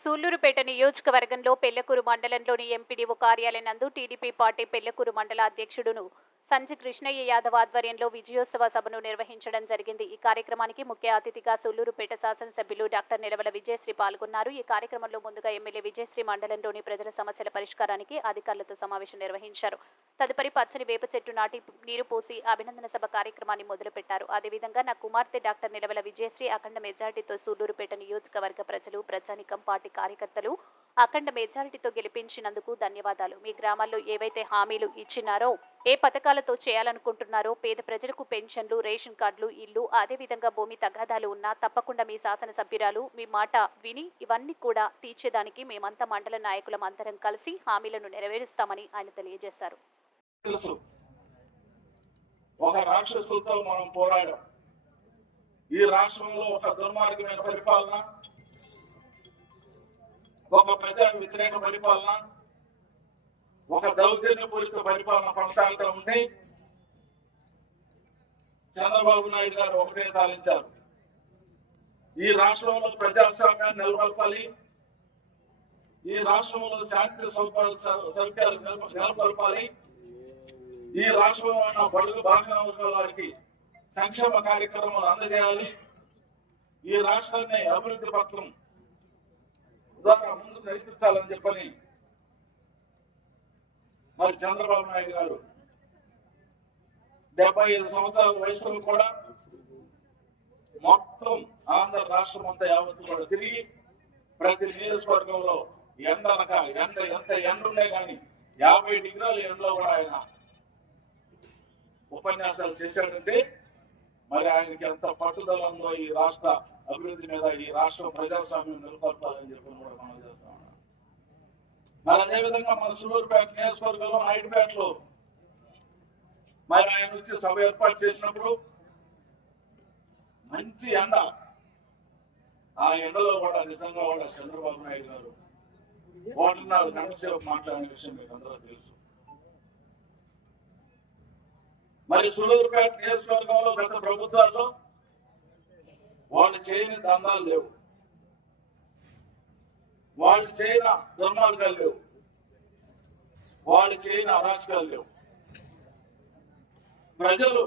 సూళ్ళూరుపేట నియోజకవర్గంలో పెళ్ళకూరు మండలంలోని ఎంపీడీఓ కార్యాలయం నందు టీడీపీ పార్టీ పెళ్ళకూరు మండల అధ్యక్షుడును సంజి కృష్ణయ్య యాదవ్ ఆధ్వర్యంలో విజయోత్సవ సభను నిర్వహించడం జరిగింది. ఈ కార్యక్రమానికి ముఖ్య అతిథిగా సూళ్ళూరుపేట శాసనసభ్యులు డాక్టర్ నిలవల విజయశ్రీ పాల్గొన్నారు. ఈ కార్యక్రమంలో ముందుగా ఎమ్మెల్యే విజయశ్రీ మండలంలోని ప్రజల సమస్యల పరిష్కారానికి అధికారులతో సమావేశం నిర్వహించారు. తదుపరి పచ్చని వేప చెట్టు నాటి నీరు పోసి అభినందన సభ కార్యక్రమాన్ని మొదలుపెట్టారు. అదేవిధంగా నా కుమార్తె డాక్టర్ నిలవల విజయశ్రీ అఖండ మెజార్టీతో సూళ్ళూరుపేట నియోజకవర్గ ప్రజలు ప్రజానికం పార్టీ కార్యకర్తలు అఖండ మెజారిటీతో గెలిపించినందుకు ధన్యవాదాలు. మీ గ్రామాల్లో ఏవైతే హామీలు ఇచ్చినారో ఏ పథకాలతో చేయాలనుకుంటున్నారో పేద ప్రజలకు పెన్షన్లు రేషన్ కార్డులు ఇల్లు అదేవిధంగా భూమి తగాదాలు ఉన్నా తప్పకుండా మీ శాసనసభ్యురాలు మీ మాట విని ఇవన్నీ కూడా తీర్చేదానికి మేమంతా మండల నాయకులం అందరం కలిసి హామీలను నెరవేరుస్తామని ఆయన తెలియజేశారు. ఒక రాక్షసులతో మనం పోరాడాం. ఈ రాష్ట్రంలో ఒక దుర్మార్గమైన పరిపాలన ఒక ప్రజా వ్యతిరేక పరిపాలన ఒక దౌర్జన్యపూరిత పరిపాలన కొనసాగుతూ ఉంది చంద్రబాబు నాయుడు గారు ఒకటే సాధించారు. ఈ రాష్ట్రంలో ప్రజాస్వామ్యాన్ని నెలకొల్పాలి ఈ రాష్ట్రంలో శాంతి సౌకర్య సౌకర్యాలు నెలకొల్పాలి ఈ రాష్ట్రంలో ఉన్న బడుగు బాగా ఉన్న వారికి సంక్షేమ కార్యక్రమాలు అందజేయాలి. ఈ రాష్ట్రాన్ని అభివృద్ధి పత్రం ద్వారా ముందు నడిపించాలని చెప్పని మరి చంద్రబాబు నాయుడు గారు డెబ్బై ఐదు సంవత్సరాల వయసులో కూడా మొత్తం ఆంధ్ర రాష్ట్రం అంతా యావత్తు కూడా తిరిగి ప్రతి నియోజకవర్గంలో ఎండ అనక ఎండ ఎంత ఎండ కానీ యాభై డిగ్రీల ఎండలో కూడా ఆయన ఉపన్యాసాలు చేశాడంటే మరి ఆయనకి ఎంత పట్టుదల ఉందో ఈ రాష్ట్ర అభివృద్ధి మీద ఈ రాష్ట్ర ప్రజాస్వామ్యం నెలకొల్పాలని చెప్పి కూడా మనం మరి అదేవిధంగా మన సులూరుపేట నియోజకవర్గంలో నాయుడుపేటలో మరి ఆయన వచ్చి సభ ఏర్పాటు చేసినప్పుడు మంచి ఎండ. ఆ ఎండలో కూడా నిజంగా కూడా చంద్రబాబు నాయుడు గారు ఓటున్నారు. గంటసేపు మాట్లాడిన విషయం మీకు అందరూ తెలుసు. మరి సులూరుపేట నియోజకవర్గంలో గత ప్రభుత్వాల్లో వాళ్ళు చేయని దందాలు లేవు. వాళ్ళు చేయని దుర్మార్గాలు లేవు. వాళ్ళు చేయని అరాచకాలు లేవు. ప్రజలు